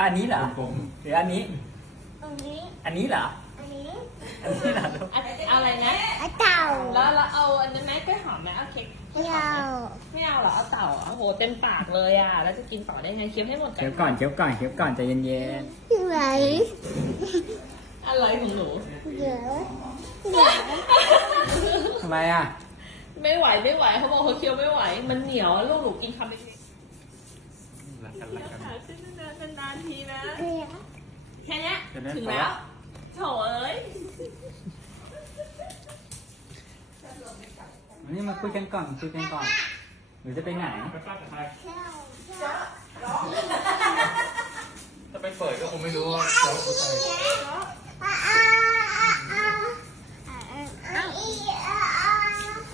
อะอันนี้เหรอผมหรืออันนี้ อันนี้ อันนี้เหรอ อันนี้ อันนี้เหรอลูกอะอะไรนะอะเต่าแล้วเราเอาอันนั้นไหมกล้วยหอมไหมเอาเค้กไม่เอาไม่เอาเหรอ เอาเต่าเหรอโอ้โห เต็มปากเลยอะ แล้วจะกินต่อได้ไงเคี้ยวให้หมดเคี้ยวก่อนเคี้ยวก่อนเคี้ยวก่อนใจเย็นที่ไหนอะไรของหนูเดี๋ยวเดี๋ยวๆทำไมอะ ไม่ไหวไม่ไหวเขาบอกเขาเคี้ยวไม่ไหว มันเหนียวลูกหนูกินคำเล็กรักกันรัก ๆ กัน ขาขึ้น นานๆนานๆทีนะเดี๋ยวแค่เนี้ยเดี๋ยวนะถึงแล้วโถเอ้ยวันนี้มาคุยกันก่อนคุยกันก่อนหรือจะไปไหนไปฟาดกับใครเจ้าเจ้าถ้าไปเปิดก็คงไม่รู้ว่าจะว่าใครอ่าอ่าอ่าอ่าอ่าอีอ่าอ่า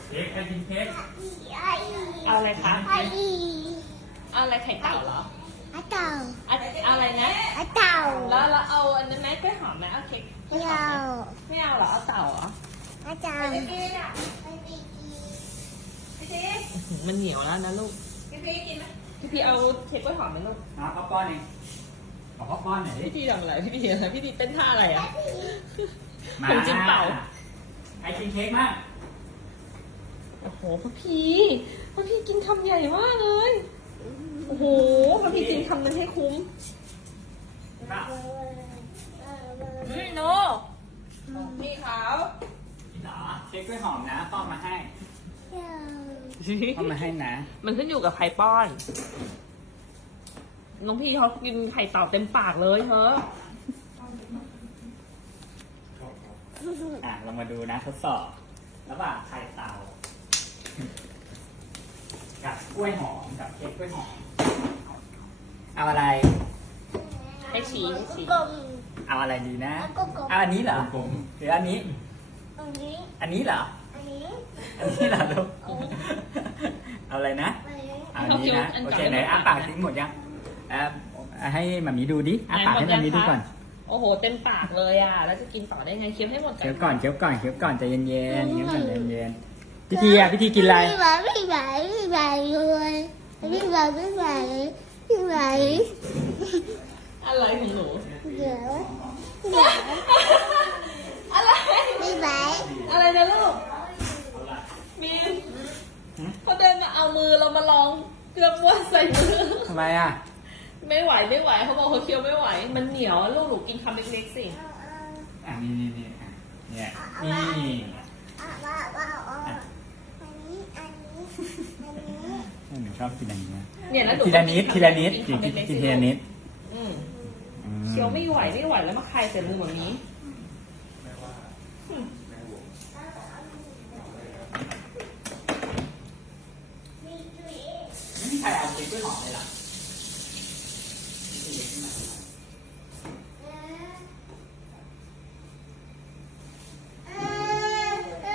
เค้กใครกินเค้กอีอ่าอีเอาอะไรคะอ่าอีเอาอะไรไข่เต่าเหรออะ เต่าอะอะไรนะอะเต่าแล้วเราเอาอันนั้นไหมกล้วยหอมไหมเอาเค้กไม่เอาไม่เอาเหรอเอาเต่าเหรออะเต่ามันเหนียวแล้วนะลูกพี่พี่กินไหมพี่พี่เอาเค้กกล้วยหอมไหมลูกเอาพ่อป้อนเองขอพ่อป้อนหน่อยดิพี่พี่ทำอะไรพี่พี่อะไรพี่พี่เต้นท่าอะไรอะมาของจริงเปล่าใครกินเค้กมากโอ้โหพ่อพี่พ่อพี่กินคำใหญ่มากเลยโอ้โหพ่อพี่กินคำนั้นให้คุ้ม นี่โนพี่ขาวเหรอเค้กกล้วยหอมนะป้อนมาให้ป้อนมาให้นะ มันขึ้นอยู่กับใครป้อน น้องพี่เขากินไข่เต่าเต็มปากเลยเธออะเรามาดูนะทดสอบระหว่างไข่เต่ากับกล้วยหอมกับเค้กกล้วยหอม เอาอะไรให้ ชี้ให้ชี้กลมเอาอะไรดีนะ แล้วก็กลมเอาอันนี้เหรอผมหรืออันนี้ อันนี้ อันนี้เหรอ อันนี้ อันนี้เหรอลูก เอาอะไรนะอันนี้ เอาอันนี้นะ โอเคไหนอ้าปากทิ้งหมดยังอะให้หมามีดูดิอ้าปากให้หมามีดูก่อน โอ้โห เต็มปากเลยอะ แล้วจะกินต่อได้ไงเคี้ยวให้หมดกัเคี้ยวก่อนเคี้ยวก่อนเคี้ยวก่อนใจเย็นๆเคี้ยวก่อนใจเย็นๆพิธีอะพิธีกินอะไร พี่ไหวพี่ไหวพี่ไหวเลยพี่ไหวพี่ไหวพี่ไหว อะไรของหนู เดี๋ยวเดี๋ยวอะไรพี่ไหวอะไรนะลูก มีนเขาเดินมาเอามือเรามาลองเกลือบ้วนใส่มือ ทำไมอะ ไม่ไหวไม่ไหวเขาบอกเขาเคี้ยวไม่ไหว มันเหนียวลูกหนูกินคำเล็กๆสิ อะนี่นี่นี่อะเนี่ยนี่อะว้าวว้าวอันนี้อันนี้อันนี้หนูชอบกินอันนี้นะเนี่ยแล้วหนูทีละนิดทีละนิดกิกินคำกินเล็กๆกินสิทีละนิดอืมอืมเคี้ยวไม่ไหวไม่ไหวแล้วมาคายใส่มือแบบนี้ไม่มีใครเอาเค้กกล้วยหอมเลยเหรอ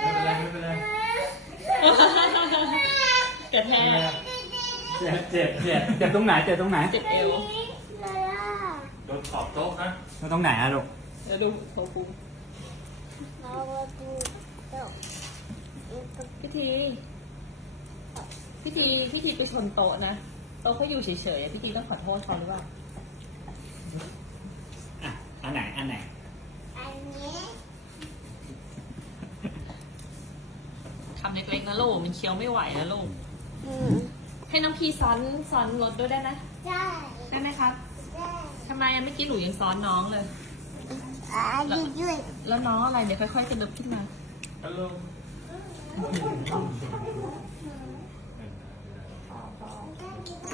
ไม่เป็นไรไม่เป็นไรกระแทกเจ็บเจ็บเจ็บเจ็บตรงไหนเจ็บตรงไหน เจ็บเอวเลยอะโดน ขอบโต๊ะนะตรงไหนอะลูกแล้วดูเขาคุ้มเราดูเดี๋ยวพิธีพิธีพิธีไปชนโต๊ะนะโต๊ะเขาอยู่เฉยๆอะพิธีต้องขอโทษเขาหรือเปล่าอะอันไหนอันไหนอันนี้คำเล็กๆนะลูกมันเคี้ยวไม่ไหวนะลูกอืมให้น้องพีซ้อนซ้อนรถด้วยได้ไหมใช่ได้ไหมครับใช่ ทำไมอะเมื่อกี้หนูยังซ้อนน้องเลยอันนี้ด้วยแล้วน้องอะไรเดี๋ยวค่อยๆกระดึบขึ้นมาฮัลโหล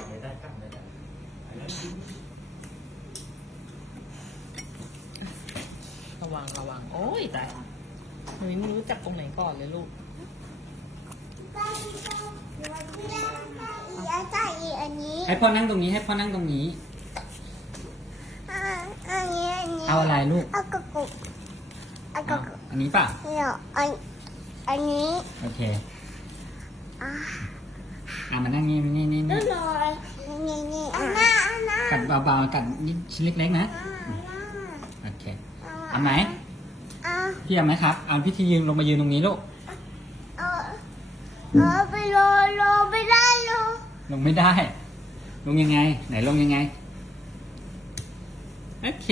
ไม่ได้ครับไม่ได้ระวังระวังโอ้ยตายหนูยังไม่รู้จักตรงไหนก่อนเลยลูกอีอันใช่อีอันนี้ให้พ่อนั่งตรงนี้ให้พ่อนั่งตรงนี้อ่าอันนี้อันนี้ เอาอะไรลูกเอากระกุกเอากระเอากุกอันนี้ป่ะเดี๋ยวอันอันนี้โอเคอะอะมานั่งนี่นี่นี่นี่นี่หน่อยนี่นี่อันน่าอันน่ากัดเบาๆกัดนิดชิ้นเล็กๆนะอันน่าโอเคเอาไหมเอาพี่เอาไหมครับเอาพี่ทียืนลงมายืนตรงนี้ลูกเอาเอาไปรอรอไปได้รอลงไม่ได้ ลงยังไง ไหนลงยังไง โอเค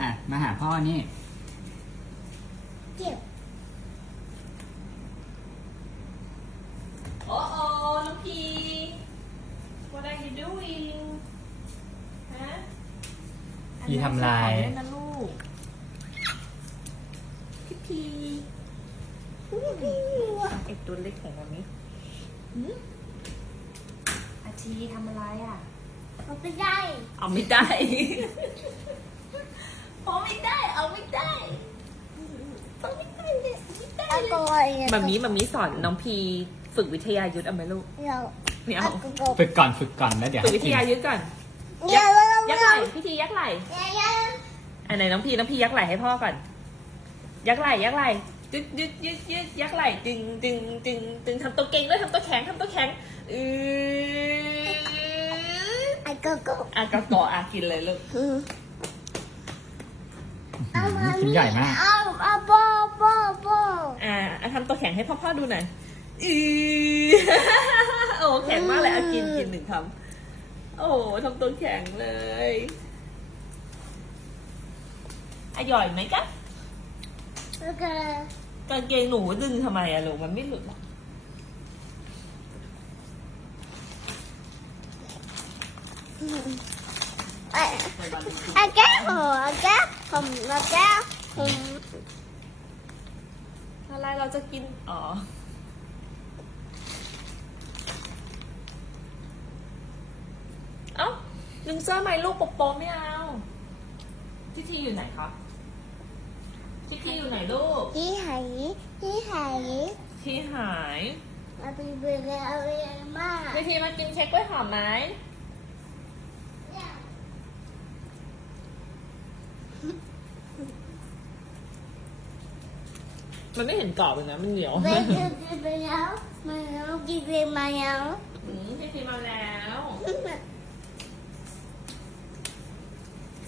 อะ มาหาพ่อนี่เจ็บโอ้โอ้น้องพี What are you doing ฮะพี่ทำลาย อันนี้ไม่ใช่ของเล่นนะลูกพี่พีไอตัวเล็กของมันนี้หืมอาชีทำอะไรอะ เอาไปได้ เอาไม่ได้ เอาไม่ได้ เอาไม่ได้เอาไม่ได้เลยไม่ได้เอาเลยก่อนแบบนี้แบบนี้สอนน้องพีฝึกวิทยายุทธเอาไหมลูกเราไม่เอาเอาก่อนฝึกก่อนฝึกก่อนแล้วเดี๋ยวฝึกให้วิทกินยายุทธก่อนเดี๋ยวเรายักษ์ไหล่พี่ทียักษ์ไหล่เดี๋ยวยังอันไหนน้องพีน้องพียักษ์ไหล่ให้พ่อก่อน ยักษ์ไหล่ยักษ์ไหล่ยึดยึดยึดยึดยักษ์ไหล่ดึงดึงดึงดึงทำตัวเก่งด้วยทำตัวแข็งทำตัวแข็งเออ เอาก่อนก่อนอะกระเกาะอะกินเลยลูกอืมอืมชิ้นใหญ่มาก เอาเอาโบโบโบอะอะทำตัวแข็งให้พ่อพ่อดูหน่อยอือโอ้แข็งมากเลยอะกินกินหนึ่งคำโอ้ทำตัวแข็งเลยอร่อยไหมกะแล้วก็กางเกงหนูดึงทำไมอะลูกมันไม่หลุดหรอก อ้ไอ้แก้วหัวแก้วผมมาแก้วผมอะไรเราจะกิน อ๋อเอ้าดึงเสื้อไหมลูกโป๊ะๆไม่เอาทิทีอยู่ไหนครับทิทีอยู่ไหนลูกที่ไหที่ไหที่หายมาเป็นเบอร์เอาเองมากทิทีมากินเค้กกล้วยหอมไหม มันไม่เห็นกรอบเลยนะ มันเหนียว ไปกินไปแล้วมันเอากินไปมาแล้วอืมทิทีมาแล้ว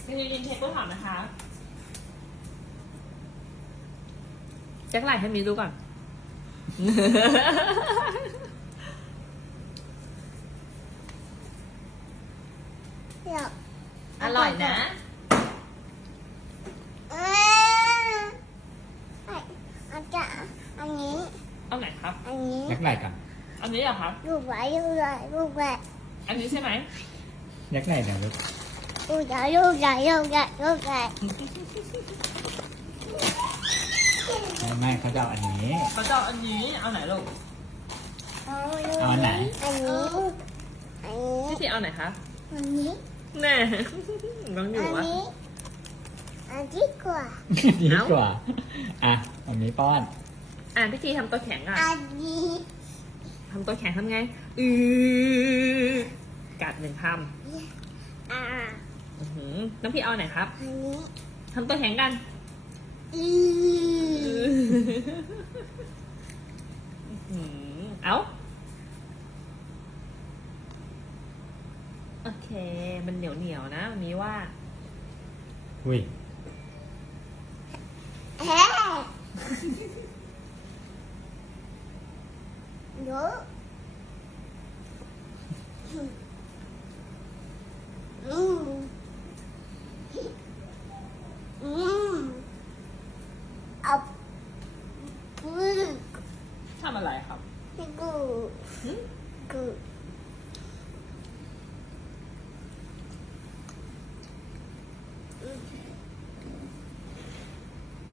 ทิทีกินเค้กกล้วยหอมนะคะแจ็คไหลให้มีดูก่อน เดี๋ยว อร่อยนะ เอ้ยอาจจะอันนี้ เอาไหนครับ อันนี้ ยักไหล่ก่ อนอันนี้เหรอครับลูกไหวลูกไหวลูกไหวอันนี้ใช่ไหมยักไหล่เดี๋ยวลูกลูกไหวลูกไหวลูกไหวลูกไหวไม่ไม่เขาจะเอาอันนี้ เขาจะเอาอันนี้เอาไหนลูกเอาเอาอันไหน อันนี้อันนี้พี่ทีเอาไหนคะอันนี้แน่น้องอยู่อันวะนี้อันที่กว่าดีกว่าอะอันนี้ป้อน อะพี่ทีทำตัวแข็งอะอันนี้ ทำตัวแข็งทำไง อือกัดหนึ่งคอ่าำอื้อหือน้องพี่เอาไหนครับอันนี้ทำตัวแข็งกัน อือือออื้อหือเอาโอเค มันเหนียวเหนียวๆนะวันนี้ว่า อุ้ย แ 먹어요. 음. 음.